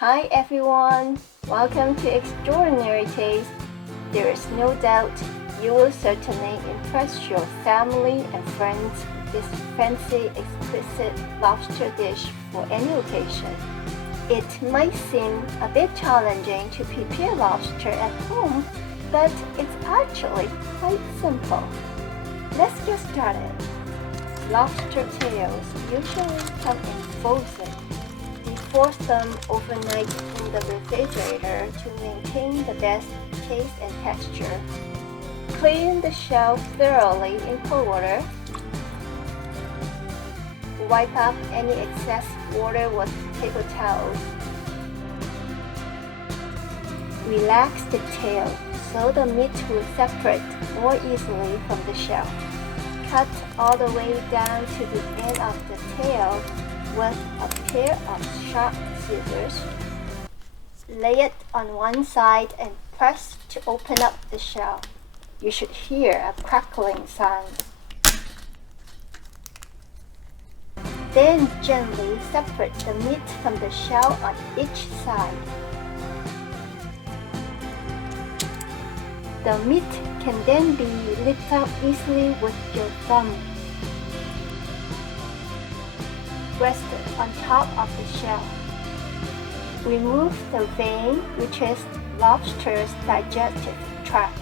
Hi everyone! Welcome to Extraordinary Taste. There is no doubt you will certainly impress your family and friends with this fancy, exquisite lobster dish for any occasion. It might seem a bit challenging to prepare lobster at home, but it's actually quite simple. Let's get started. Lobster tails usually come in frozen. We force them overnight in the refrigerator to maintain the best taste and texture. Clean the shell thoroughly in cold water. Wipe up any excess water with paper towels. Relax the tail so the meat will separate more easily from the shell. Cut all the way down to the end of the tail with a pair of sharp scissors. Lay it on one side and press to open up the shell. You should hear a crackling sound. Then gently separate the meat from the shell on each side. The meat can then be lifted out easily with your thumb. Rest it on top of the shell. Remove the vein, which is lobster's digestive tract.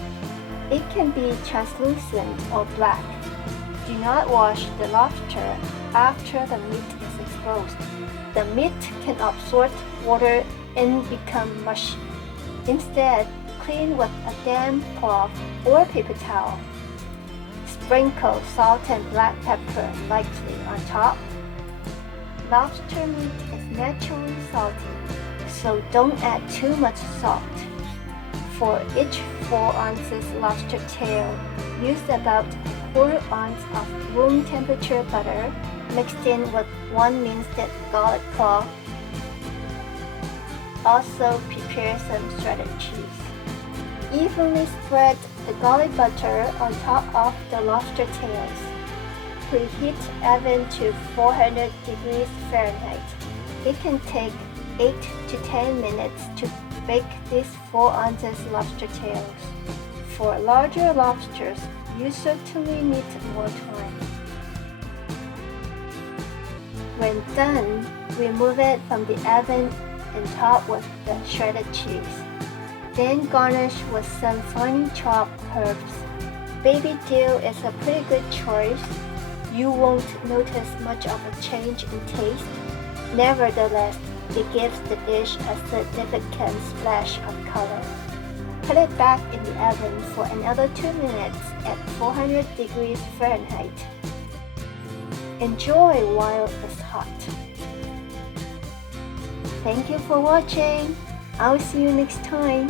It can be translucent or black. Do not wash the lobster after the meat is exposed. The meat can absorb water and become mushy. Instead, clean with a damp cloth or paper towel. Sprinkle salt and black pepper lightly on top. Lobster meat is naturally salty, so don't add too much salt. For each 4 ounces lobster tail, use about a quarter ounce of room temperature butter mixed in with 1 minced garlic clove. Also prepare some shredded cheese. Evenly spread the garlic butter on top of the lobster tails. Preheat oven to 400 degrees Fahrenheit. It can take 8 to 10 minutes to bake these 4 ounces lobster tails. For larger lobsters, you certainly need more time. When done, remove it from the oven and top with the shredded cheese. Then garnish with some finely chopped herbs. Baby dill is a pretty good choice. You won't notice much of a change in taste. Nevertheless, it gives the dish a significant splash of color. Put it back in the oven for another 2 minutes at 400 degrees Fahrenheit. Enjoy while it's hot. Thank you for watching. I'll see you next time.